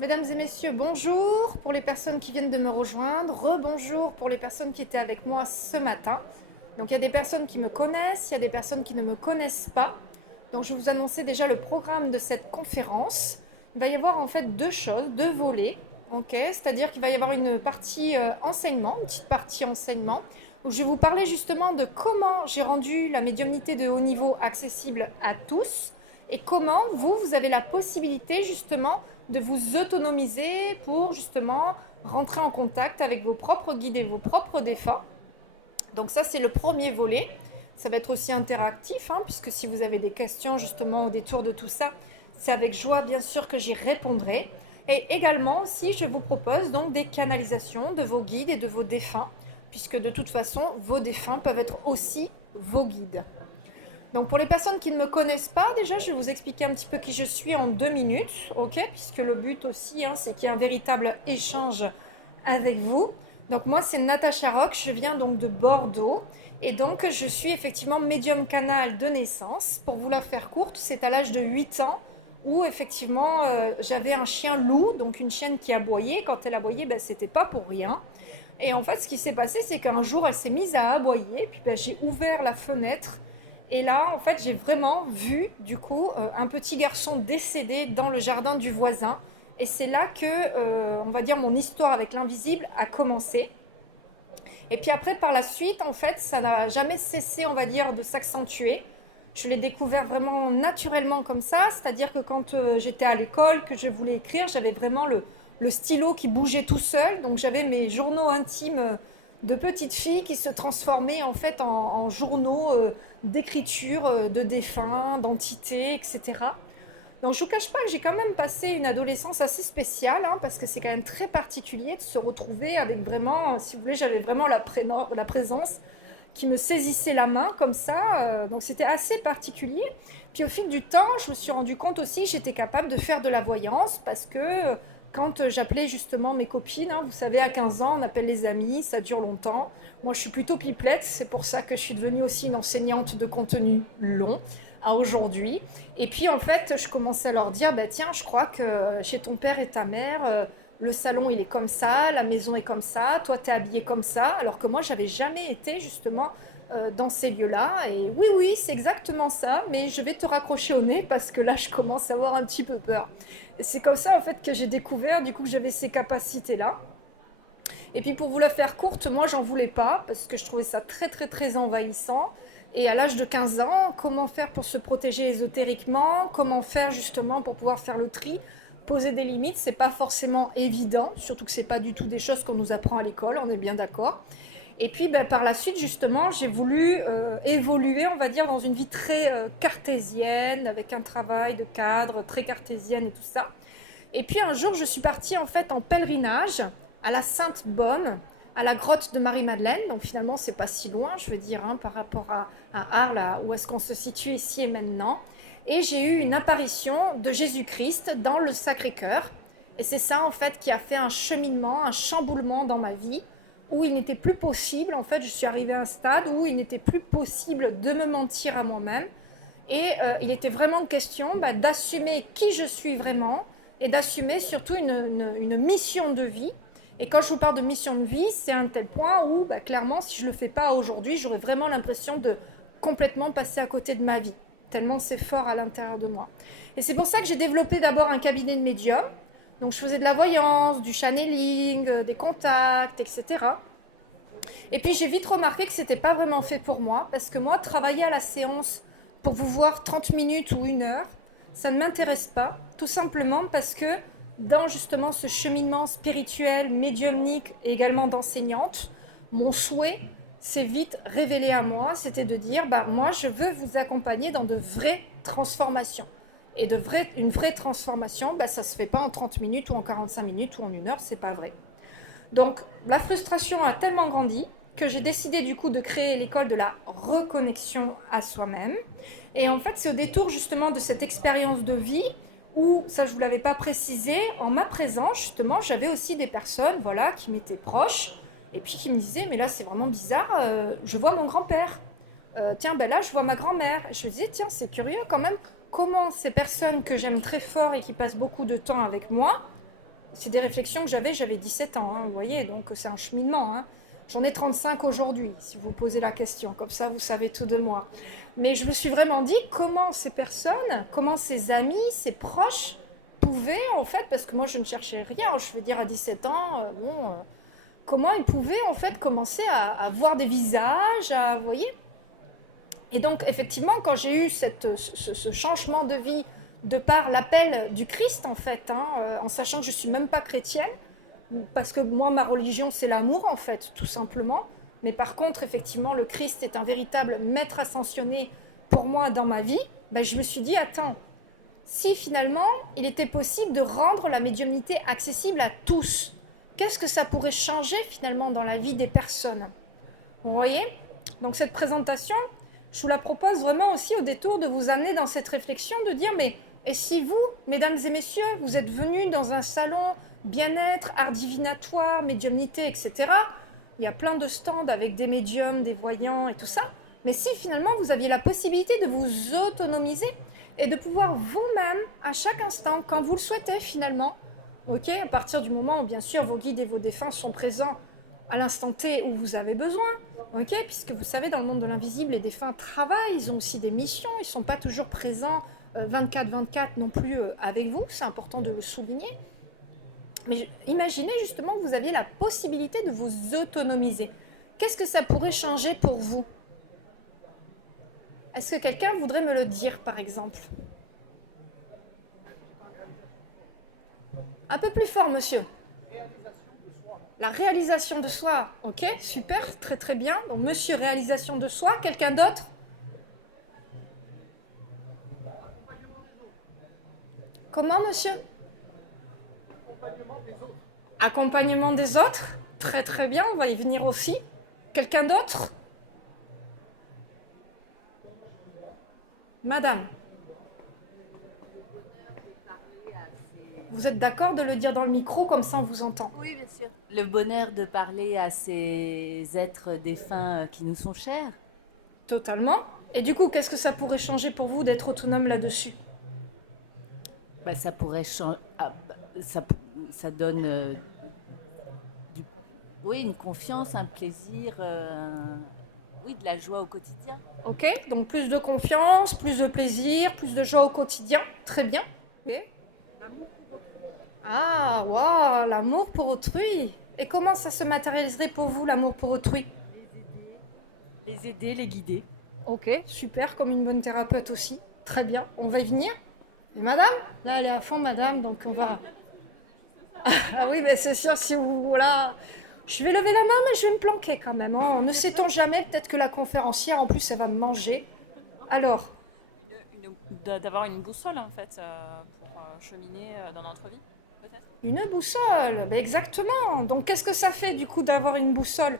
Mesdames et messieurs, bonjour pour les personnes qui viennent de me rejoindre, rebonjour pour les personnes qui étaient avec moi ce matin. Donc il y a des personnes qui me connaissent, il y a des personnes qui ne me connaissent pas. Donc je vais vous annoncer déjà le programme de cette conférence. Il va y avoir en fait deux choses, deux volets. Ok, c'est-à-dire qu'il va y avoir une partie enseignement, une petite partie enseignement, où je vais vous parler justement de comment j'ai rendu la médiumnité de haut niveau accessible à tous et comment vous avez la possibilité justement de vous autonomiser pour justement rentrer en contact avec vos propres guides et vos propres défunts. Donc ça, c'est le premier volet. Ça va être aussi interactif, hein, puisque si vous avez des questions justement au détour de tout ça, c'est avec joie bien sûr que j'y répondrai. Et également aussi, je vous propose donc des canalisations de vos guides et de vos défunts, puisque de toute façon, vos défunts peuvent être aussi vos guides. Donc pour les personnes qui ne me connaissent pas, déjà je vais vous expliquer un petit peu qui je suis en 2 minutes, ok? Puisque le but aussi, hein, c'est qu'il y ait un véritable échange avec vous. Donc moi c'est Natacha Rock, je viens donc de Bordeaux et donc je suis effectivement médium canal de naissance. Pour vous la faire courte, c'est à l'âge de 8 ans où effectivement j'avais un chien loup, donc une chienne qui aboyait. Quand elle aboyait, ben, c'était pas pour rien. Et en fait ce qui s'est passé, c'est qu'un jour elle s'est mise à aboyer, puis ben, j'ai ouvert la fenêtre et là, en fait, j'ai vraiment vu, du coup, un petit garçon décédé dans le jardin du voisin. Et c'est là que, on va dire, mon histoire avec l'invisible a commencé. Et puis après, par la suite, en fait, ça n'a jamais cessé, on va dire, de s'accentuer. Je l'ai découvert vraiment naturellement comme ça, c'est-à-dire que quand j'étais à l'école, que je voulais écrire, j'avais vraiment le stylo qui bougeait tout seul. Donc j'avais mes journaux intimes de petite fille qui se transformaient en fait en journaux d'écriture, de défunts, d'entités, etc. Donc je ne vous cache pas que j'ai quand même passé une adolescence assez spéciale, hein, parce que c'est quand même très particulier de se retrouver avec vraiment, si vous voulez, j'avais vraiment la présence qui me saisissait la main comme ça, donc c'était assez particulier. Puis au fil du temps, je me suis rendu compte aussi que j'étais capable de faire de la voyance, parce que quand j'appelais justement mes copines, hein, vous savez, à 15 ans, on appelle les amis, ça dure longtemps. Moi, je suis plutôt pipelette, c'est pour ça que je suis devenue aussi une enseignante de contenu long à aujourd'hui. Et puis en fait, je commençais à leur dire, bah, tiens, je crois que chez ton père et ta mère, le salon il est comme ça, la maison est comme ça, toi t'es habillé comme ça, alors que moi j'avais jamais été justement dans ces lieux-là. Et oui, oui, c'est exactement ça, mais je vais te raccrocher au nez parce que là je commence à avoir un petit peu peur. Et c'est comme ça en fait que j'ai découvert du coup que j'avais ces capacités-là. Et puis pour vous la faire courte, moi j'en voulais pas parce que je trouvais ça très très très envahissant. Et à l'âge de 15 ans, comment faire pour se protéger ésotériquement? Comment faire justement pour pouvoir faire le tri? Poser des limites, c'est pas forcément évident, surtout que c'est pas du tout des choses qu'on nous apprend à l'école, on est bien d'accord. Et puis ben, par la suite, justement, j'ai voulu évoluer, on va dire, dans une vie très cartésienne, avec un travail de cadre très cartésienne et tout ça. Et puis un jour, je suis partie en fait en pèlerinage à la Sainte-Baume, à la grotte de Marie-Madeleine. Donc finalement, c'est pas si loin, je veux dire, hein, par rapport à Arles, où est-ce qu'on se situe ici et maintenant. Et j'ai eu une apparition de Jésus-Christ dans le Sacré-Cœur. Et c'est ça en fait qui a fait un cheminement, un chamboulement dans ma vie, où il n'était plus possible, en fait, je suis arrivée à un stade où il n'était plus possible de me mentir à moi-même. Et il était vraiment question d'assumer qui je suis vraiment et d'assumer surtout une mission de vie. Et quand je vous parle de mission de vie, c'est à un tel point où, clairement, si je ne le fais pas aujourd'hui, j'aurais vraiment l'impression de complètement passer à côté de ma vie, tellement c'est fort à l'intérieur de moi. Et c'est pour ça que j'ai développé d'abord un cabinet de médium. Donc je faisais de la voyance, du channeling, des contacts, etc. Et puis j'ai vite remarqué que c'était pas vraiment fait pour moi, parce que moi, travailler à la séance pour vous voir 30 minutes ou 1 heure, ça ne m'intéresse pas, tout simplement parce que dans justement ce cheminement spirituel, médiumnique et également d'enseignante, mon souhait s'est vite révélé à moi, c'était de dire, moi je veux vous accompagner dans de vraies transformations. Et une vraie transformation, ça se fait pas en 30 minutes ou en 45 minutes ou en 1 heure, c'est pas vrai. Donc la frustration a tellement grandi que j'ai décidé du coup de créer l'école de la reconnexion à soi-même. Et en fait, c'est au détour justement de cette expérience de vie où, ça je ne vous l'avais pas précisé, en ma présence justement, j'avais aussi des personnes voilà, qui m'étaient proches et puis qui me disaient, mais là c'est vraiment bizarre, je vois mon grand-père. Tiens, là je vois ma grand-mère. Je me disais, tiens, c'est curieux quand même, comment ces personnes que j'aime très fort et qui passent beaucoup de temps avec moi C'est des réflexions que j'avais 17 ans, hein, vous voyez, donc c'est un cheminement. Hein. J'en ai 35 aujourd'hui, si vous posez la question, comme ça vous savez tout de moi. Mais je me suis vraiment dit comment ces personnes, comment ces amis, ces proches pouvaient en fait, parce que moi je ne cherchais rien, je veux dire à 17 ans, comment ils pouvaient en fait commencer à voir des visages, vous voyez. Et donc effectivement quand j'ai eu ce changement de vie de par l'appel du Christ en fait, hein, en sachant que je ne suis même pas chrétienne, parce que moi ma religion c'est l'amour en fait, tout simplement, mais par contre effectivement le Christ est un véritable maître ascensionné pour moi dans ma vie, ben, je me suis dit attends, si finalement il était possible de rendre la médiumnité accessible à tous, qu'est-ce que ça pourrait changer finalement dans la vie des personnes? Vous voyez? Donc cette présentation, je vous la propose vraiment aussi au détour de vous amener dans cette réflexion, de dire mais et si vous, mesdames et messieurs, vous êtes venus dans un salon bien-être, art divinatoire, médiumnité, etc. Il y a plein de stands avec des médiums, des voyants et tout ça. Mais si finalement vous aviez la possibilité de vous autonomiser et de pouvoir vous-même, à chaque instant, quand vous le souhaitez finalement, ok, à partir du moment où bien sûr vos guides et vos défunts sont présents à l'instant T où vous avez besoin, ok, puisque vous savez dans le monde de l'invisible les défunts travaillent, ils ont aussi des missions, ils ne sont pas toujours présents 24/24 non plus avec vous, c'est important de le souligner. Mais imaginez justement que vous aviez la possibilité de vous autonomiser. Qu'est-ce que ça pourrait changer pour vous? Est-ce que quelqu'un voudrait me le dire, par exemple? Un peu plus fort, monsieur. La réalisation de soi. Ok, super, très très bien. Donc, monsieur, réalisation de soi. Quelqu'un d'autre? Comment, monsieur? Accompagnement des autres. Très très bien, on va y venir aussi. Quelqu'un d'autre? Madame, vous êtes d'accord de le dire dans le micro, comme ça on vous entend? Oui, bien sûr. Le bonheur de parler à ces êtres défunts qui nous sont chers. Totalement. Et du coup, qu'est-ce que ça pourrait changer pour vous d'être autonome là-dessus? Bah, ça pourrait changer. Ça, ça donne du- oui, une confiance, un plaisir, oui, de la joie au quotidien. Ok, donc plus de confiance, plus de plaisir, plus de joie au quotidien. Très bien. Ok. Ah, waouh, l'amour pour autrui. Et comment ça se matérialiserait pour vous, l'amour pour autrui? Les aider, les guider. Ok, super, comme une bonne thérapeute aussi. Très bien, on va y venir. Et madame? Là, elle est à fond, madame, donc on va... Ah oui, mais c'est sûr, si vous... Voilà... Je vais lever la main, mais je vais me planquer quand même. Hein. Ne sait-on jamais, peut-être que la conférencière, en plus, elle va me manger. Alors, D'avoir une boussole en fait pour cheminer dans notre vie, peut-être. une boussole, ben exactement. Donc qu'est-ce que ça fait du coup d'avoir une boussole?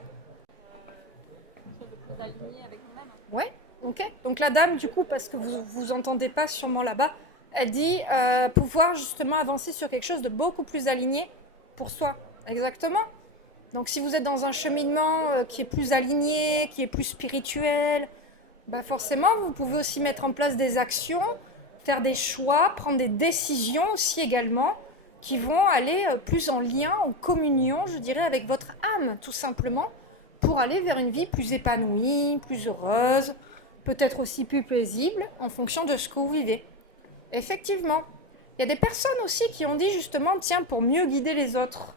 Quelque chose de plus aligné avec nous-mêmes. Ouais, ok. Donc la dame, du coup, parce que vous vous entendez pas sûrement là-bas, elle dit pouvoir justement avancer sur quelque chose de beaucoup plus aligné pour soi. Exactement. Donc si vous êtes dans un cheminement qui est plus aligné, qui est plus spirituel, bah forcément vous pouvez aussi mettre en place des actions, faire des choix, prendre des décisions aussi également qui vont aller plus en lien, en communion, je dirais, avec votre âme, tout simplement, pour aller vers une vie plus épanouie, plus heureuse, peut-être aussi plus paisible en fonction de ce que vous vivez. Effectivement, il y a des personnes aussi qui ont dit justement, tiens, pour mieux guider les autres.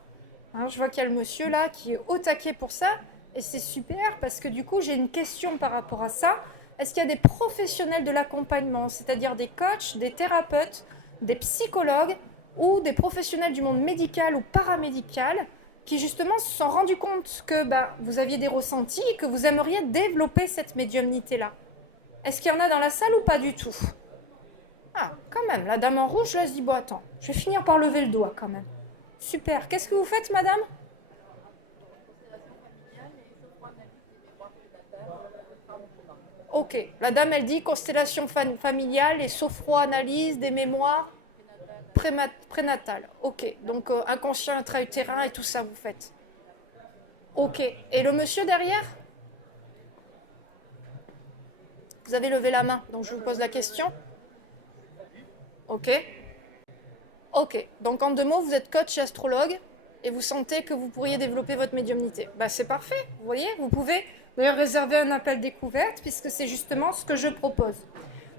Hein, je vois qu'il y a le monsieur là qui est au taquet pour ça, et c'est super parce que du coup j'ai une question par rapport à ça. Est-ce qu'il y a des professionnels de l'accompagnement, c'est-à-dire des coachs, des thérapeutes, des psychologues ou des professionnels du monde médical ou paramédical qui justement se sont rendus compte que vous aviez des ressentis et que vous aimeriez développer cette médiumnité-là? Est-ce qu'il y en a dans la salle ou pas du tout? Ah, quand même, la dame en rouge, là, se dit, bon, attends, je vais finir par lever le doigt quand même. Super. Qu'est-ce que vous faites, madame? Ok. La dame, elle dit constellation familiale et sophro-analyse des mémoires prénatales. Ok. Donc, inconscient intra-utérin et tout ça, vous faites. Ok. Et le monsieur derrière? Vous avez levé la main, donc je vous pose la question. Ok. Ok, donc en 2 mots, vous êtes coach et astrologue et vous sentez que vous pourriez développer votre médiumnité. Bah, c'est parfait, vous voyez, vous pouvez d'ailleurs réserver un appel découverte puisque c'est justement ce que je propose.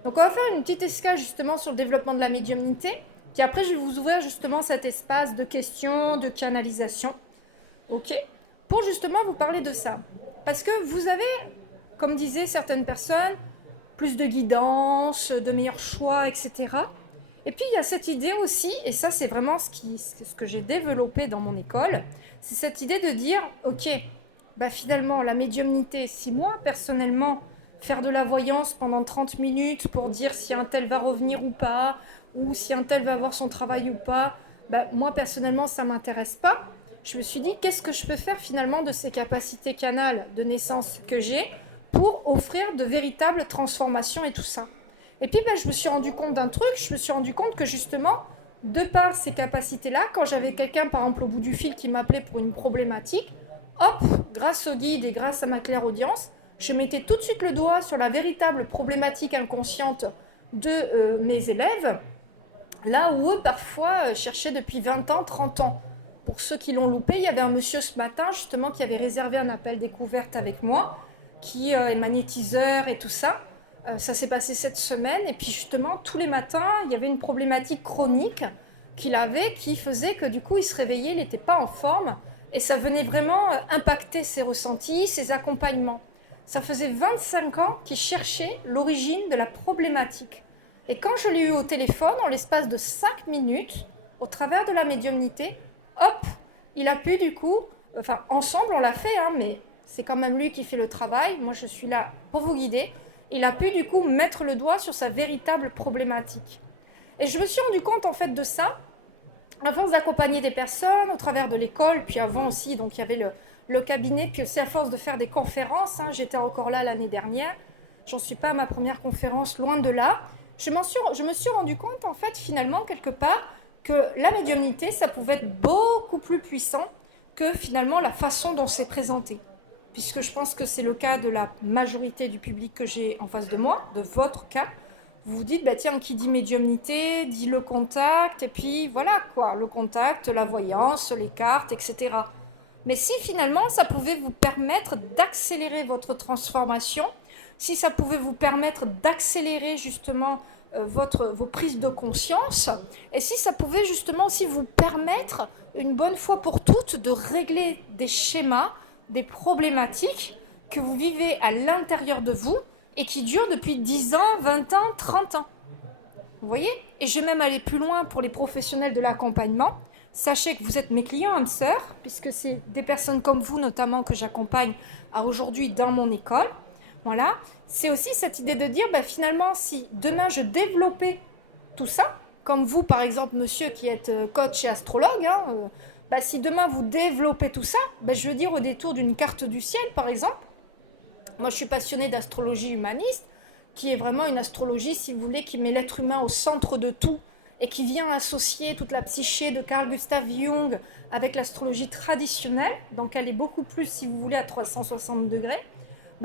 Donc on va faire une petite escale justement sur le développement de la médiumnité, puis après je vais vous ouvrir justement cet espace de questions, de canalisation, ok, pour justement vous parler de ça. Parce que vous avez, comme disaient certaines personnes, plus de guidance, de meilleurs choix, etc. Et puis il y a cette idée aussi, et ça c'est vraiment ce que j'ai développé dans mon école, c'est cette idée de dire, ok, bah finalement la médiumnité, si moi personnellement, faire de la voyance pendant 30 minutes pour dire si un tel va revenir ou pas, ou si un tel va avoir son travail ou pas, bah moi personnellement ça ne m'intéresse pas. Je me suis dit, qu'est-ce que je peux faire finalement de ces capacités canales de naissance que j'ai pour offrir de véritables transformations et tout ça. Et puis je me suis rendu compte d'un truc, je me suis rendu compte que justement, de par ces capacités-là, quand j'avais quelqu'un par exemple au bout du fil qui m'appelait pour une problématique, hop, grâce au guide et grâce à ma clairaudience, je mettais tout de suite le doigt sur la véritable problématique inconsciente de mes élèves, là où eux parfois cherchaient depuis 20 ans, 30 ans. Pour ceux qui l'ont loupé, il y avait un monsieur ce matin justement qui avait réservé un appel découverte avec moi, qui est magnétiseur et tout ça. Ça s'est passé cette semaine et puis justement tous les matins il y avait une problématique chronique qu'il avait qui faisait que du coup il se réveillait, il n'était pas en forme et ça venait vraiment impacter ses ressentis, ses accompagnements. Ça faisait 25 ans qu'il cherchait l'origine de la problématique. Et quand je l'ai eu au téléphone, en l'espace de 5 minutes, au travers de la médiumnité, hop, il a pu du coup, enfin ensemble on l'a fait, hein, mais c'est quand même lui qui fait le travail, moi je suis là pour vous guider. Il a pu du coup mettre le doigt sur sa véritable problématique. Et je me suis rendu compte en fait de ça, à force d'accompagner des personnes au travers de l'école, puis avant aussi, donc il y avait le cabinet, puis aussi à force de faire des conférences, hein, j'étais encore là l'année dernière, j'en suis pas à ma première conférence, loin de là, je me suis rendu compte en fait finalement quelque part que la médiumnité, ça pouvait être beaucoup plus puissant que finalement la façon dont c'est présenté. Puisque je pense que c'est le cas de la majorité du public que j'ai en face de moi, de votre cas, vous vous dites, bah tiens, qui dit médiumnité, dit le contact, et puis voilà quoi, le contact, la voyance, les cartes, etc. Mais si finalement ça pouvait vous permettre d'accélérer votre transformation, si ça pouvait vous permettre d'accélérer justement vos prises de conscience, et si ça pouvait justement aussi vous permettre, une bonne fois pour toutes, de régler des schémas, des problématiques que vous vivez à l'intérieur de vous et qui durent depuis 10 ans, 20 ans, 30 ans. Vous voyez? Et je vais même aller plus loin pour les professionnels de l'accompagnement. Sachez que vous êtes mes clients âmes sœurs, puisque c'est des personnes comme vous notamment que j'accompagne à aujourd'hui dans mon école. Voilà. C'est aussi cette idée de dire, finalement, si demain je développais tout ça, comme vous par exemple, monsieur qui êtes coach et astrologue, si demain vous développez tout ça, je veux dire au détour d'une carte du ciel par exemple, moi je suis passionnée d'astrologie humaniste, qui est vraiment une astrologie, si vous voulez, qui met l'être humain au centre de tout et qui vient associer toute la psyché de Carl Gustav Jung avec l'astrologie traditionnelle, donc elle est beaucoup plus, si vous voulez, à 360 degrés.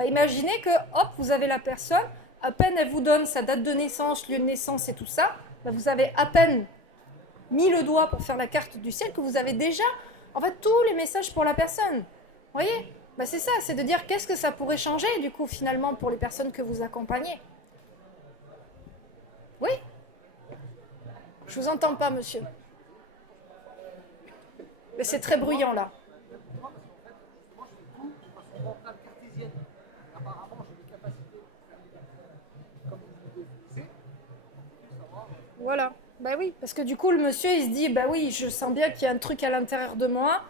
Imaginez que, hop, vous avez la personne, à peine elle vous donne sa date de naissance, lieu de naissance et tout ça, vous avez à peine mis le doigt pour faire la carte du ciel que vous avez déjà, en fait, tous les messages pour la personne. Vous voyez? C'est ça, c'est de dire qu'est-ce que ça pourrait changer, du coup, finalement, pour les personnes que vous accompagnez. Oui? Je vous entends pas, monsieur. Mais c'est très bruyant, là. Voilà. Oui, parce que du coup, le monsieur, il se dit, oui, je sens bien qu'il y a un truc à l'intérieur de moi.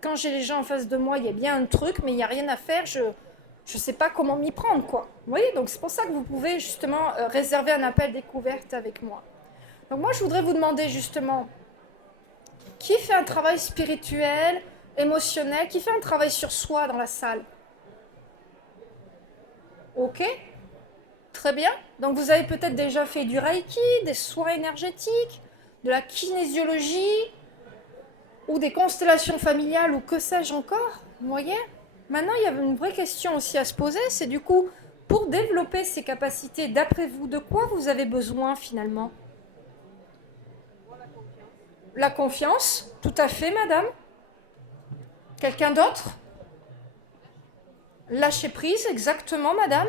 Quand j'ai les gens en face de moi, il y a bien un truc, mais il n'y a rien à faire. Je ne sais pas comment m'y prendre, quoi. Vous voyez, donc c'est pour ça que vous pouvez justement réserver un appel découverte avec moi. Donc moi, je voudrais vous demander justement, qui fait un travail spirituel, émotionnel, qui fait un travail sur soi dans la salle? Ok? Très bien. Donc vous avez peut-être déjà fait du Reiki, des soins énergétiques, de la kinésiologie, ou des constellations familiales, ou que sais-je encore. Vous voyez? Maintenant, il y a une vraie question aussi à se poser, c'est du coup, pour développer ces capacités, d'après vous, de quoi vous avez besoin finalement? La confiance, tout à fait, madame. Quelqu'un d'autre? Lâcher prise, exactement, madame.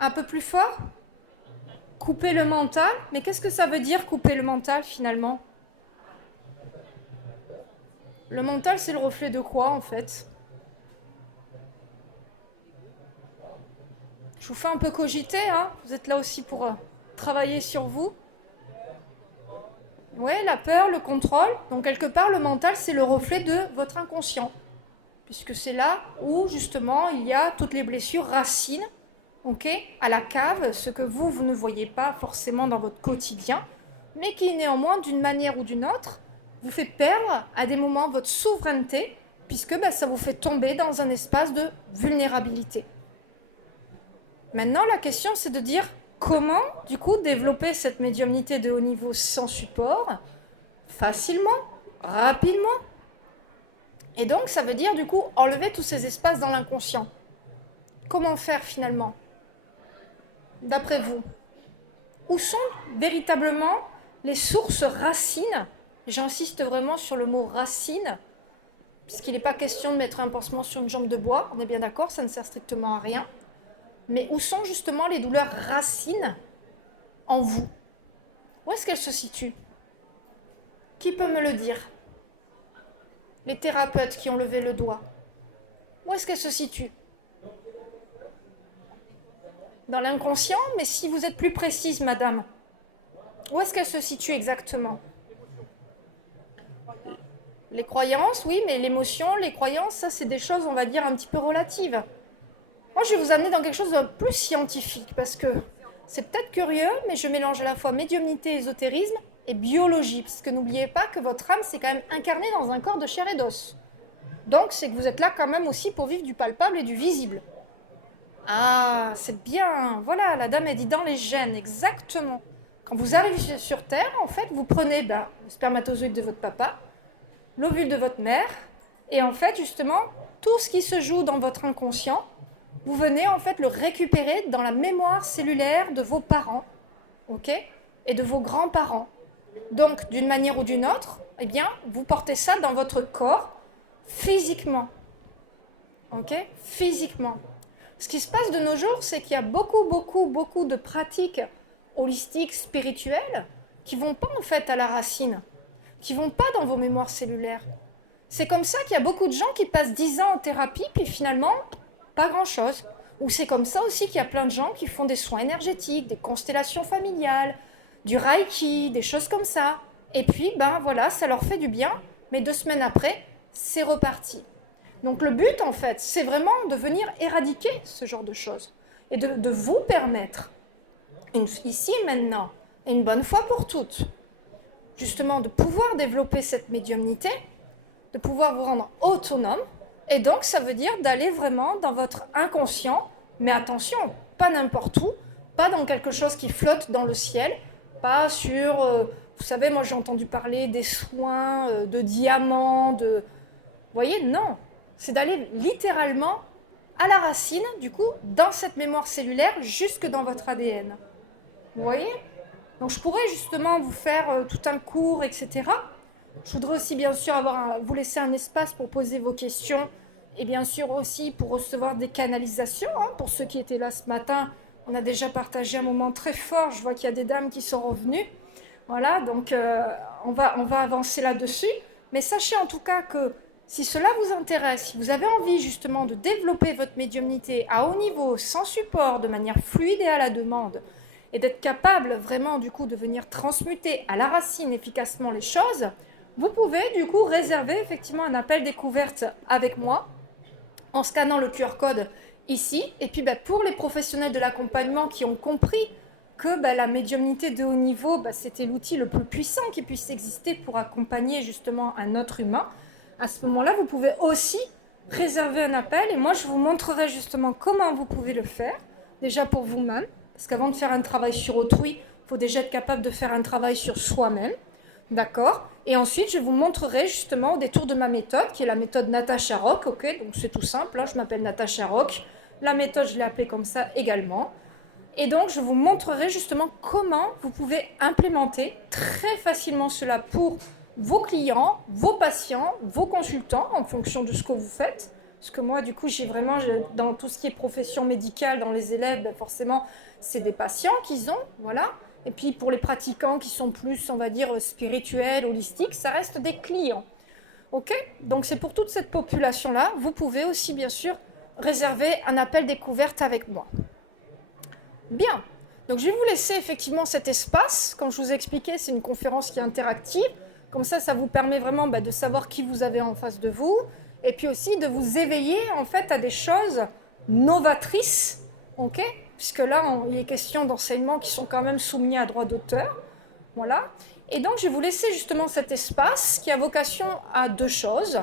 Un peu plus fort? Couper le mental. Mais qu'est-ce que ça veut dire, couper le mental, finalement? Le mental, c'est le reflet de quoi, en fait? Je vous fais un peu cogiter, hein. Vous êtes là aussi pour travailler sur vous. Oui, la peur, le contrôle. Donc, quelque part, le mental, c'est le reflet de votre inconscient. Puisque c'est là où, justement, il y a toutes les blessures racines, ok, à la cave, ce que vous ne voyez pas forcément dans votre quotidien, mais qui, néanmoins, d'une manière ou d'une autre, vous fait perdre à des moments votre souveraineté, puisque ça vous fait tomber dans un espace de vulnérabilité. Maintenant, la question, c'est de dire comment, du coup, développer cette médiumnité de haut niveau sans support, facilement, rapidement. Et donc, ça veut dire, du coup, enlever tous ces espaces dans l'inconscient. Comment faire, finalement? D'après vous? Où sont véritablement les sources racines? J'insiste vraiment sur le mot racine, puisqu'il n'est pas question de mettre un pansement sur une jambe de bois, on est bien d'accord, ça ne sert strictement à rien. Mais où sont justement les douleurs racines en vous? Où est-ce qu'elles se situent? Qui peut me le dire? Les thérapeutes qui ont levé le doigt. Où est-ce qu'elles se situent? Dans l'inconscient, mais si vous êtes plus précise, madame, où est-ce qu'elles se situent exactement? Les croyances, oui, mais l'émotion, les croyances, ça c'est des choses, on va dire, un petit peu relatives. Moi, je vais vous amener dans quelque chose de plus scientifique, parce que c'est peut-être curieux, mais je mélange à la fois médiumnité, ésotérisme et biologie, parce que n'oubliez pas que votre âme, c'est quand même incarné dans un corps de chair et d'os. Donc, c'est que vous êtes là quand même aussi pour vivre du palpable et du visible. Ah, c'est bien. Voilà, la dame, elle dit dans les gènes, exactement. Quand vous arrivez sur Terre, en fait, vous prenez le spermatozoïde de votre papa, l'ovule de votre mère, et en fait, justement, tout ce qui se joue dans votre inconscient, vous venez en fait le récupérer dans la mémoire cellulaire de vos parents, ok, et de vos grands-parents. Donc, d'une manière ou d'une autre, eh bien, vous portez ça dans votre corps physiquement, ok, physiquement. Ce qui se passe de nos jours, c'est qu'il y a beaucoup de pratiques holistiques, spirituelles, qui vont pas en fait à la racine, qui vont pas dans vos mémoires cellulaires. C'est comme ça qu'il y a beaucoup de gens qui passent 10 ans en thérapie, puis finalement, pas grand-chose. Ou c'est comme ça aussi qu'il y a plein de gens qui font des soins énergétiques, des constellations familiales, du reiki, des choses comme ça. Et puis, voilà, ça leur fait du bien, mais 2 semaines après, c'est reparti. Donc le but, en fait, c'est vraiment de venir éradiquer ce genre de choses. Et de vous permettre, ici maintenant, et une bonne fois pour toutes, justement de pouvoir développer cette médiumnité, de pouvoir vous rendre autonome. Et donc, ça veut dire d'aller vraiment dans votre inconscient, mais attention, pas n'importe où, pas dans quelque chose qui flotte dans le ciel, pas sur, vous savez, moi j'ai entendu parler des soins de diamants, Vous voyez, non. C'est d'aller littéralement à la racine, du coup, dans cette mémoire cellulaire, jusque dans votre ADN. Vous voyez? Donc je pourrais justement vous faire tout un cours, etc. Je voudrais aussi bien sûr vous laisser un espace pour poser vos questions et bien sûr aussi pour recevoir des canalisations. Pour ceux qui étaient là ce matin, on a déjà partagé un moment très fort. Je vois qu'il y a des dames qui sont revenues. Voilà, donc on va avancer là-dessus. Mais sachez en tout cas que si cela vous intéresse, si vous avez envie justement de développer votre médiumnité à haut niveau, sans support, de manière fluide et à la demande, et d'être capable vraiment du coup de venir transmuter à la racine efficacement les choses, vous pouvez du coup réserver effectivement un appel découverte avec moi en scannant le QR code ici. Et puis pour les professionnels de l'accompagnement qui ont compris que la médiumnité de haut niveau, c'était l'outil le plus puissant qui puisse exister pour accompagner justement un autre humain, à ce moment-là, vous pouvez aussi réserver un appel et moi, je vous montrerai justement comment vous pouvez le faire, déjà pour vous-même, parce qu'avant de faire un travail sur autrui, il faut déjà être capable de faire un travail sur soi-même, d'accord? Et ensuite, je vous montrerai justement au détour de ma méthode, qui est la méthode Natasha Rock, ok? Donc c'est tout simple, je m'appelle Natasha Rock, la méthode, je l'ai appelée comme ça également. Et donc, je vous montrerai justement comment vous pouvez implémenter très facilement cela pour vos clients, vos patients, vos consultants, en fonction de ce que vous faites. Parce que moi, du coup, dans tout ce qui est profession médicale, dans les élèves, ben forcément, c'est des patients qu'ils ont, voilà. Et puis, pour les pratiquants qui sont plus, on va dire, spirituels, holistiques, ça reste des clients. OK? Donc, c'est pour toute cette population-là. Vous pouvez aussi, bien sûr, réserver un appel découverte avec moi. Bien. Donc, je vais vous laisser effectivement cet espace. Comme je vous ai expliqué, c'est une conférence qui est interactive. Comme ça vous permet vraiment de savoir qui vous avez en face de vous. Et puis aussi de vous éveiller, en fait, à des choses novatrices. OK? Puisque là, il est question d'enseignements qui sont quand même soumis à droit d'auteur. Voilà. Et donc, je vais vous laisser justement cet espace qui a vocation à 2 choses.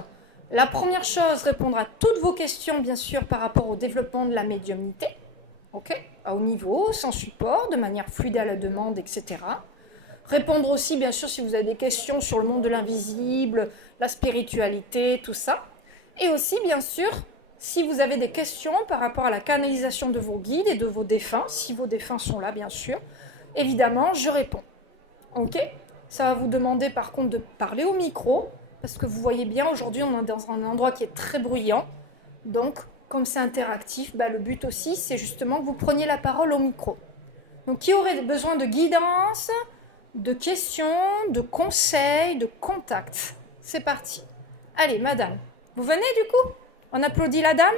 La première chose, répondre à toutes vos questions, bien sûr, par rapport au développement de la médiumnité. OK, à haut niveau, sans support, de manière fluide à la demande, etc. Répondre aussi, bien sûr, si vous avez des questions sur le monde de l'invisible, la spiritualité, tout ça. Et aussi, bien sûr, si vous avez des questions par rapport à la canalisation de vos guides et de vos défunts, si vos défunts sont là, bien sûr, évidemment, je réponds. OK? Ça va vous demander, par contre, de parler au micro, parce que vous voyez bien, aujourd'hui, on est dans un endroit qui est très bruyant. Donc, comme c'est interactif, le but aussi, c'est justement que vous preniez la parole au micro. Donc, qui aurait besoin de guidance, de questions, de conseils, de contacts? C'est parti. Allez, madame, vous venez du coup? On applaudit la dame.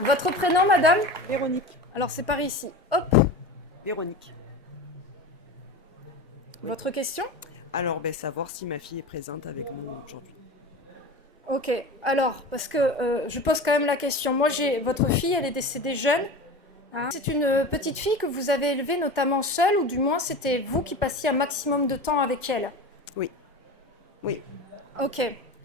Votre prénom, madame? Véronique. Alors, c'est par ici. Hop. Véronique. Votre question? Alors, savoir si ma fille est présente avec nous aujourd'hui. Ok, alors, parce que je pose quand même la question. Moi, votre fille, elle est décédée jeune. Hein. C'est une petite fille que vous avez élevée notamment seule, ou du moins c'était vous qui passiez un maximum de temps avec elle? Oui. Oui. Ok,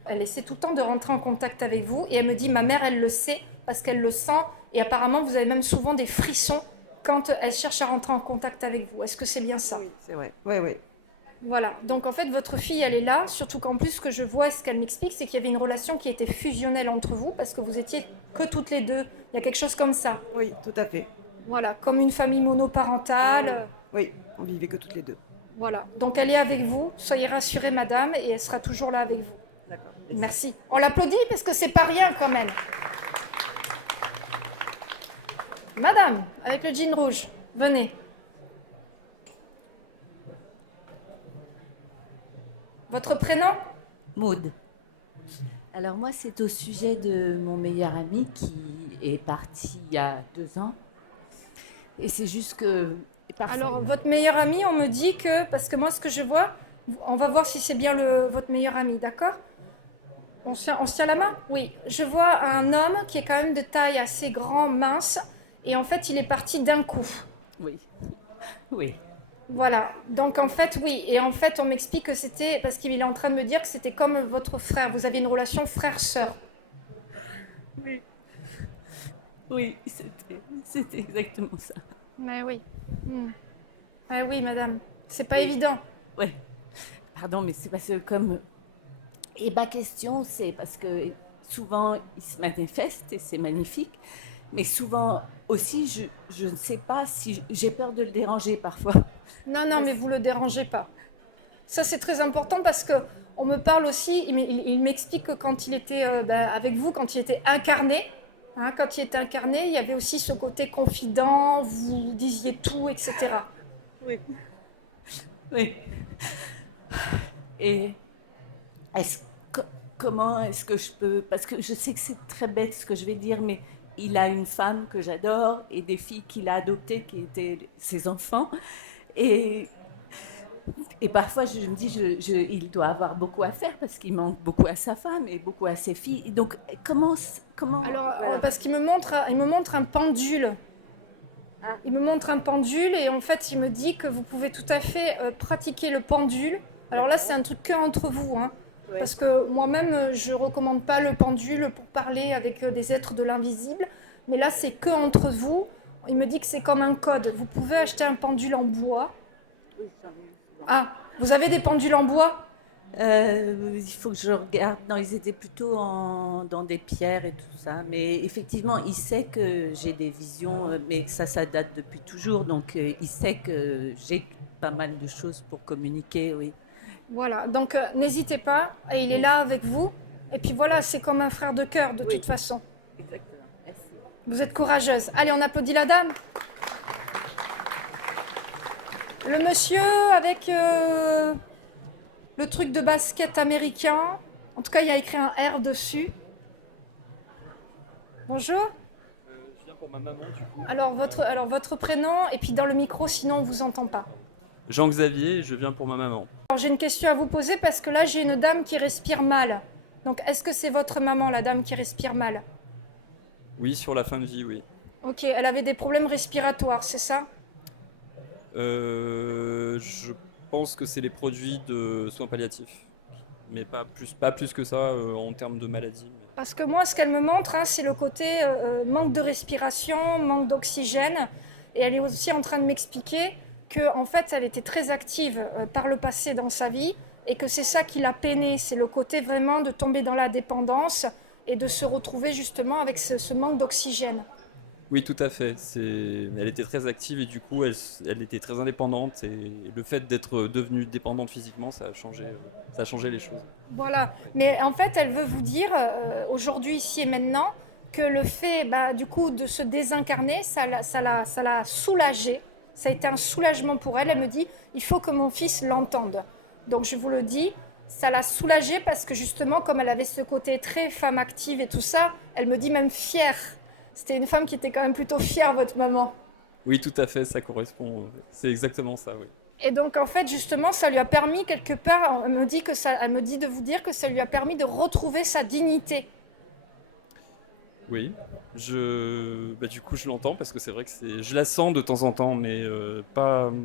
elle essaie tout le temps de rentrer en contact avec vous, et elle me dit, ma mère, elle le sait, parce qu'elle le sent, et apparemment, vous avez même souvent des frissons quand elle cherche à rentrer en contact avec vous. Est-ce que c'est bien ça? Oui, c'est vrai. Oui, oui. Voilà, donc en fait, votre fille, elle est là, surtout qu'en plus, ce que je vois, ce qu'elle m'explique, c'est qu'il y avait une relation qui était fusionnelle entre vous, parce que vous étiez que toutes les deux. Il y a quelque chose comme ça. Oui, tout à fait. Voilà, comme une famille monoparentale. Oui, on vivait que toutes les deux. Voilà, donc elle est avec vous, soyez rassurée, madame, et elle sera toujours là avec vous. D'accord. Merci. On l'applaudit parce que c'est pas rien quand même. Madame, avec le jean rouge, venez. Votre prénom? Maud. Alors moi, c'est au sujet de mon meilleur ami qui est parti il y a 2 ans. Et c'est juste que... Alors, votre meilleur ami, on me dit que... Parce que moi, ce que je vois, on va voir si c'est bien votre meilleur ami, d'accord? On se tient la main? Oui. Je vois un homme qui est quand même de taille assez grand, mince, et en fait, il est parti d'un coup. Oui. Oui. Voilà, donc en fait, oui, et en fait, on m'explique que c'était, parce qu'il est en train de me dire que c'était comme votre frère, vous aviez une relation frère-sœur. Oui. Oui, c'était exactement ça. Mais oui. Ah oui, madame, c'est pas évident. Ouais. Pardon, mais c'est parce que comme... Et ma question, c'est parce que souvent, il se manifeste et c'est magnifique, mais souvent aussi, je ne sais pas si... J'ai peur de le déranger parfois. Non, mais vous le dérangez pas. Ça, c'est très important parce que on me parle aussi, il m'explique que quand il était avec vous, quand il était incarné, quand il était incarné, il y avait aussi ce côté confident, vous disiez tout, etc. Oui. Oui. Et comment est-ce que je peux... Parce que je sais que c'est très bête ce que je vais dire, mais il a une femme que j'adore et des filles qu'il a adoptées qui étaient ses enfants. Et parfois, je me dis, il doit avoir beaucoup à faire parce qu'il manque beaucoup à sa femme et beaucoup à ses filles. Et donc, comment Alors, voilà. parce qu'il me montre un pendule. Il me montre un pendule et en fait, il me dit que vous pouvez tout à fait pratiquer le pendule. Alors là, c'est un truc que entre vous, hein. Ouais. Parce que moi-même, je recommande pas le pendule pour parler avec des êtres de l'invisible. Mais là, c'est que entre vous. Il me dit que c'est comme un code. Vous pouvez acheter un pendule en bois. Ah, vous avez des pendules en bois? Il faut que je regarde. Non, ils étaient plutôt dans des pierres et tout ça. Mais effectivement, il sait que j'ai des visions, mais ça date depuis toujours. Donc, il sait que j'ai pas mal de choses pour communiquer, oui. Voilà, donc n'hésitez pas, et il est là avec vous. Et puis voilà, c'est comme un frère de cœur de Oui. toute façon. Exactement. Merci. Vous êtes courageuse. Allez, on applaudit la dame. Le monsieur avec le truc de basket américain. En tout cas, il y a écrit un R dessus. Bonjour. Je viens pour ma maman du coup. Alors votre prénom, et puis dans le micro, sinon on ne vous entend pas. Jean-Xavier, je viens pour ma maman. Alors j'ai une question à vous poser parce que là, j'ai une dame qui respire mal. Donc, est-ce que c'est votre maman, la dame qui respire mal? Oui, sur la fin de vie, oui. Ok, elle avait des problèmes respiratoires, c'est ça? Je pense que c'est les produits de soins palliatifs. Mais pas plus que ça en termes de maladie. Parce que moi, ce qu'elle me montre, hein, c'est le côté manque de respiration, manque d'oxygène. Et elle est aussi en train de m'expliquer qu'en fait, elle était très active par le passé dans sa vie et que c'est ça qui l'a peinée. C'est le côté vraiment de tomber dans la dépendance et de se retrouver justement avec ce manque d'oxygène. Oui, tout à fait. Elle était très active et du coup, elle était très indépendante. Et le fait d'être devenue dépendante physiquement, ça a changé les choses. Voilà. Mais en fait, elle veut vous dire, aujourd'hui, ici et maintenant, que le fait du coup de se désincarner, ça l'a soulagée. Ça a été un soulagement pour elle. Elle me dit, il faut que mon fils l'entende. Donc je vous le dis, ça l'a soulagée parce que justement, comme elle avait ce côté très femme active et tout ça, elle me dit même fière. C'était une femme qui était quand même plutôt fière, votre maman. Oui, tout à fait, ça correspond. C'est exactement ça, oui. Et donc en fait, justement, ça lui a permis quelque part, elle me dit de vous dire que ça lui a permis de retrouver sa dignité. Oui, du coup je l'entends parce que c'est vrai que je la sens de temps en temps, mais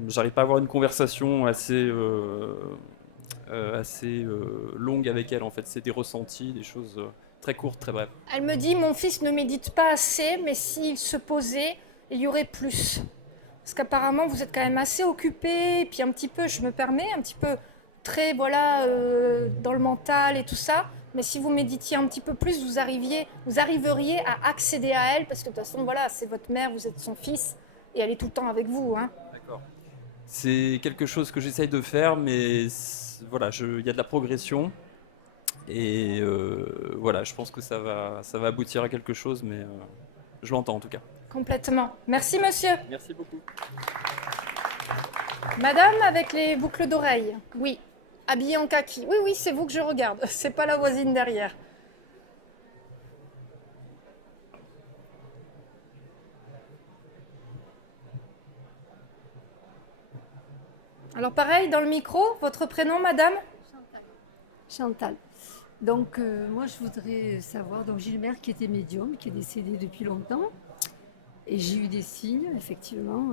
j'arrive pas à avoir une conversation assez longue avec elle en fait. C'est des ressentis, des choses très courtes, très brèves. Elle me dit, mon fils ne médite pas assez, mais s'il se posait, il y aurait plus. Parce qu'apparemment, vous êtes quand même assez occupé, et puis un petit peu, je me permets, un petit peu très, voilà, dans le mental et tout ça. Mais si vous méditiez un petit peu plus, vous arriveriez à accéder à elle, parce que de toute façon, voilà, c'est votre mère, vous êtes son fils, et elle est tout le temps avec vous. Hein. D'accord. C'est quelque chose que j'essaye de faire, mais voilà, il y a de la progression. Et voilà, je pense que ça va aboutir à quelque chose, mais je l'entends en tout cas. Complètement. Merci, monsieur. Merci beaucoup. Madame avec les boucles d'oreilles. Oui. Habillée en kaki. Oui, oui, c'est vous que je regarde. C'est pas la voisine derrière. Alors pareil, dans le micro, votre prénom, madame? Chantal. Donc, moi, je voudrais savoir, donc j'ai une mère qui était médium, qui est décédée depuis longtemps, et j'ai eu des signes, effectivement.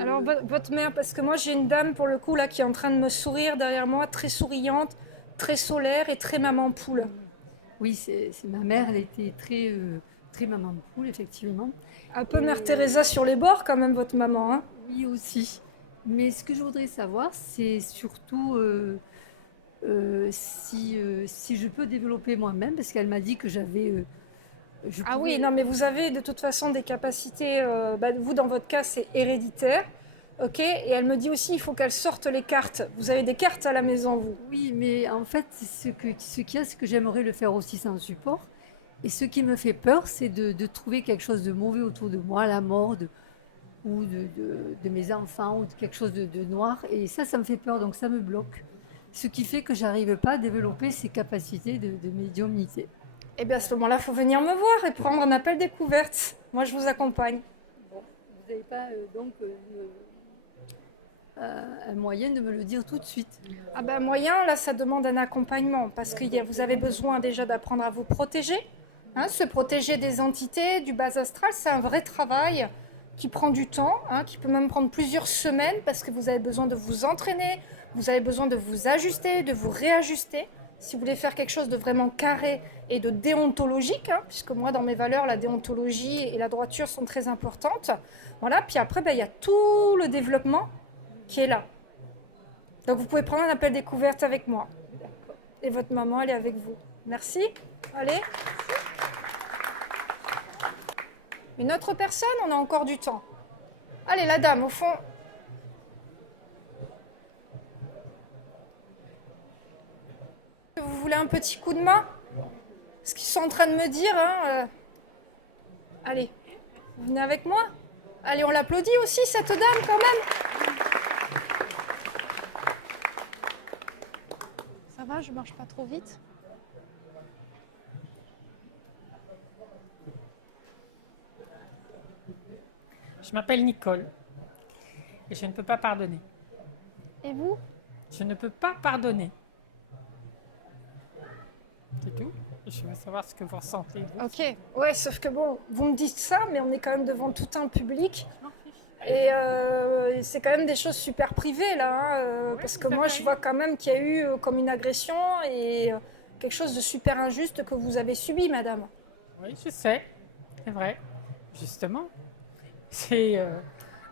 Alors, votre mère, parce que moi, j'ai une dame, pour le coup, là, qui est en train de me sourire derrière moi, très souriante, très solaire et très maman poule. Oui, c'est ma mère, elle était très maman poule, effectivement. Un peu Mère Teresa sur les bords, quand même, votre maman. Hein. Oui, aussi. Mais ce que je voudrais savoir, c'est surtout si je peux développer moi-même, parce qu'elle m'a dit que j'avais... Oui, non, mais vous avez de toute façon des capacités, vous dans votre cas c'est héréditaire, ok, et elle me dit aussi il faut qu'elle sorte les cartes. Vous avez des cartes à la maison, vous? Oui, mais en fait, ce qu'il y a, c'est que j'aimerais le faire aussi sans support. Et ce qui me fait peur, c'est de trouver quelque chose de mauvais autour de moi, la mort ou de mes enfants, ou de quelque chose de noir. Et ça me fait peur, donc ça me bloque. Ce qui fait que j'arrive pas à développer ces capacités de médiumnité. Eh bien à ce moment-là, il faut venir me voir et prendre un appel découverte. Moi, je vous accompagne. Bon, vous n'avez pas un moyen de me le dire tout de suite? Moyen, là, ça demande un accompagnement parce que vous avez besoin déjà d'apprendre à vous protéger. Hein, se protéger des entités, du bas astral, c'est un vrai travail qui prend du temps, hein, qui peut même prendre plusieurs semaines parce que vous avez besoin de vous entraîner, vous avez besoin de vous ajuster, de vous réajuster. Si vous voulez faire quelque chose de vraiment carré et de déontologique, hein, puisque moi, dans mes valeurs, la déontologie et la droiture sont très importantes. Voilà. Puis après, il y a tout le développement qui est là. Donc vous pouvez prendre un appel découverte avec moi. Et votre maman, elle est avec vous. Merci. Allez. Une autre personne, on a encore du temps. Allez, la dame, au fond. Vous voulez un petit coup de main? Ce qu'ils sont en train de me dire, hein, Allez, vous venez avec moi? Allez, on l'applaudit aussi, cette dame, quand même. Ça va, je marche pas trop vite? Je m'appelle Nicole et je ne peux pas pardonner. Et vous? Je ne peux pas pardonner. C'est tout. Je veux savoir ce que vous ressentez. Vous. Ok, ouais, sauf que bon, vous me dites ça, mais on est quand même devant tout un public. Et c'est quand même des choses super privées là, hein, parce que moi je vois quand même qu'il y a eu comme une agression et quelque chose de super injuste que vous avez subi, madame. Oui, je sais. C'est vrai. Justement.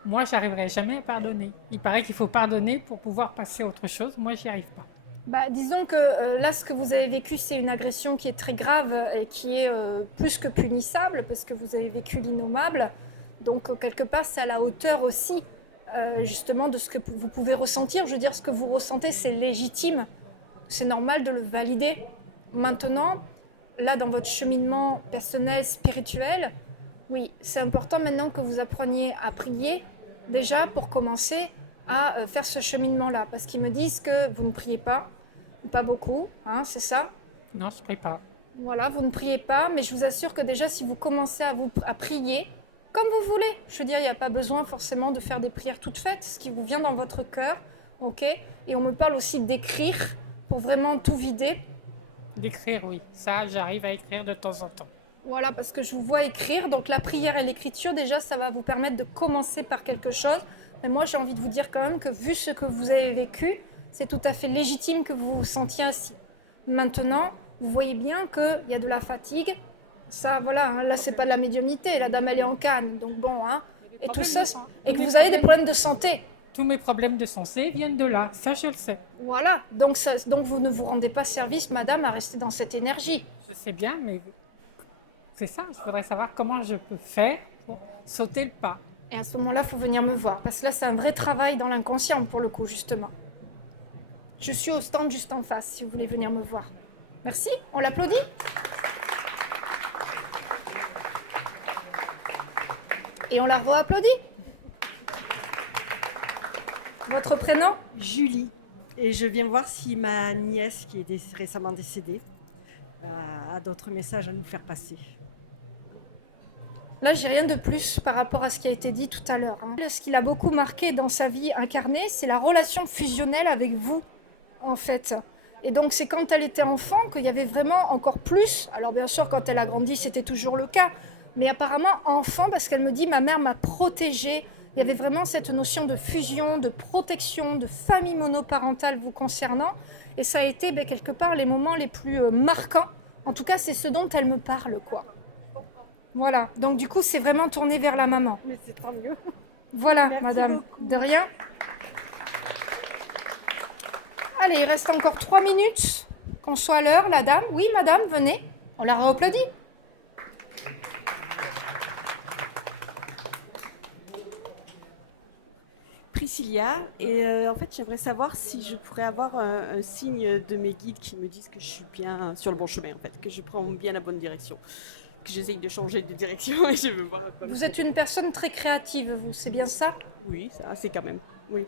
Moi, j'arriverai jamais à pardonner. Il paraît qu'il faut pardonner pour pouvoir passer à autre chose. Moi, j'y arrive pas. Bah, disons que là, ce que vous avez vécu, c'est une agression qui est très grave et qui est plus que punissable parce que vous avez vécu l'innommable. Donc, quelque part, c'est à la hauteur aussi, justement, de ce que vous pouvez ressentir. Je veux dire, ce que vous ressentez, c'est légitime. C'est normal de le valider. Maintenant, là, dans votre cheminement personnel, spirituel, oui, c'est important maintenant que vous appreniez à prier, déjà, pour commencer à faire ce cheminement-là. Parce qu'ils me disent que vous ne priez pas beaucoup, hein, c'est ça? Non, je prie pas. Voilà, vous ne priez pas, mais je vous assure que déjà, si vous commencez à prier, comme vous voulez, je veux dire, il n'y a pas besoin forcément de faire des prières toutes faites, ce qui vous vient dans votre cœur, ok? Et on me parle aussi d'écrire, pour vraiment tout vider. D'écrire, oui. Ça, j'arrive à écrire de temps en temps. Voilà, parce que je vous vois écrire, donc la prière et l'écriture, déjà, ça va vous permettre de commencer par quelque chose. Mais moi, j'ai envie de vous dire quand même que vu ce que vous avez vécu, c'est tout à fait légitime que vous vous sentiez ainsi. Maintenant, vous voyez bien qu'il y a de la fatigue. Ça, voilà, hein, là, c'est pas de la médiumnité. La dame, elle est en canne. Donc bon, hein. Et tout ça, et que vous avez des problèmes de santé. Tous mes problèmes de santé viennent de là. Ça, je le sais. Voilà. Donc vous ne vous rendez pas service, madame, à rester dans cette énergie. Je sais bien, mais c'est ça. Je voudrais savoir comment je peux faire pour sauter le pas. Et à ce moment-là, il faut venir me voir. Parce que là, c'est un vrai travail dans l'inconscient, pour le coup, justement. Je suis au stand juste en face, si vous voulez venir me voir. Merci. On l'applaudit? Et on la re-applaudit. Votre prénom? Julie. Et je viens voir si ma nièce, qui est récemment décédée, a d'autres messages à nous faire passer. Là, j'ai rien de plus par rapport à ce qui a été dit tout à l'heure, hein. Ce qui l'a beaucoup marqué dans sa vie incarnée, c'est la relation fusionnelle avec vous, en fait. Et donc, c'est quand elle était enfant qu'il y avait vraiment encore plus. Alors, bien sûr, quand elle a grandi, c'était toujours le cas. Mais apparemment, enfant, parce qu'elle me dit, ma mère m'a protégée. Il y avait vraiment cette notion de fusion, de protection, de famille monoparentale vous concernant. Et ça a été, quelque part, les moments les plus marquants. En tout cas, c'est ce dont elle me parle, quoi. Voilà, donc du coup, c'est vraiment tourné vers la maman. Mais c'est tant mieux. Voilà, Merci madame. beaucoup. De rien. Allez, il reste encore 3 minutes qu'on soit à l'heure, la dame. Oui, madame, venez. On la réapplaudit. Priscilla, et en fait, j'aimerais savoir si je pourrais avoir un signe de mes guides qui me disent que je suis bien sur le bon chemin, en fait, que je prends bien la bonne direction. Que j'essaye de changer de direction et je veux voir un peu. Vous êtes une personne très créative, vous, c'est bien ça? Oui, ça, c'est quand même. Oui.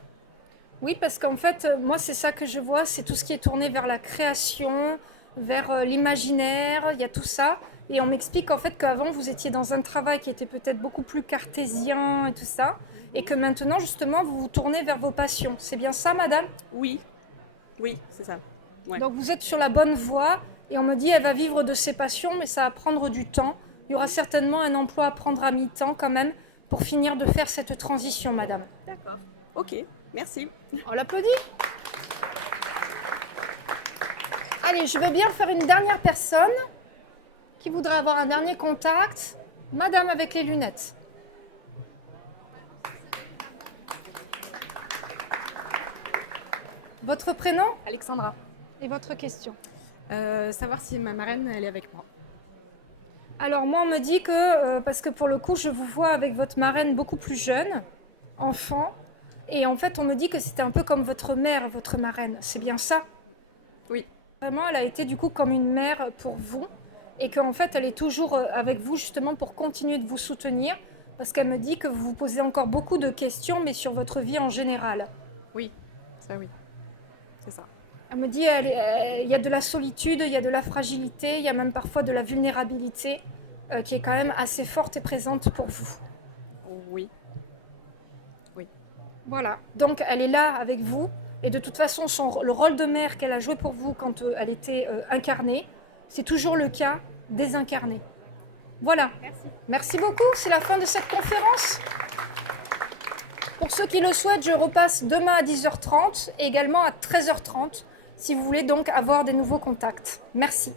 Oui, parce qu'en fait, moi, c'est ça que je vois, c'est tout ce qui est tourné vers la création, vers l'imaginaire, il y a tout ça. Et on m'explique en fait qu'avant, vous étiez dans un travail qui était peut-être beaucoup plus cartésien et tout ça, et que maintenant, justement, vous vous tournez vers vos passions. C'est bien ça, madame? Oui, oui, c'est ça. Ouais. Donc vous êtes sur la bonne voie, et on me dit elle va vivre de ses passions, mais ça va prendre du temps. Il y aura certainement un emploi à prendre à mi-temps quand même, pour finir de faire cette transition, madame. D'accord. Ok, merci. On l'applaudit. Allez, je veux bien faire une dernière personne qui voudrait avoir un dernier contact. Madame avec les lunettes. Votre prénom Alexandra. et votre question. Savoir si ma marraine, elle est avec moi. Alors moi, on me dit que, parce que pour le coup, je vous vois avec votre marraine beaucoup plus jeune, enfant, et en fait, on me dit que c'était un peu comme votre mère, votre marraine. C'est bien ça? Oui. Vraiment, elle a été du coup comme une mère pour vous, et qu'en fait, elle est toujours avec vous justement pour continuer de vous soutenir, parce qu'elle me dit que vous vous posez encore beaucoup de questions, mais sur votre vie en général. Oui, ça oui. C'est ça. Elle me dit il y a de la solitude, il y a de la fragilité, il y a même parfois de la vulnérabilité qui est quand même assez forte et présente pour vous. Oui. Voilà, donc elle est là avec vous, et de toute façon, le rôle de mère qu'elle a joué pour vous quand elle était incarnée, c'est toujours le cas désincarné. Voilà. Merci beaucoup, c'est la fin de cette conférence. Pour ceux qui le souhaitent, je repasse demain à 10h30 et également à 13h30, si vous voulez donc avoir des nouveaux contacts. Merci.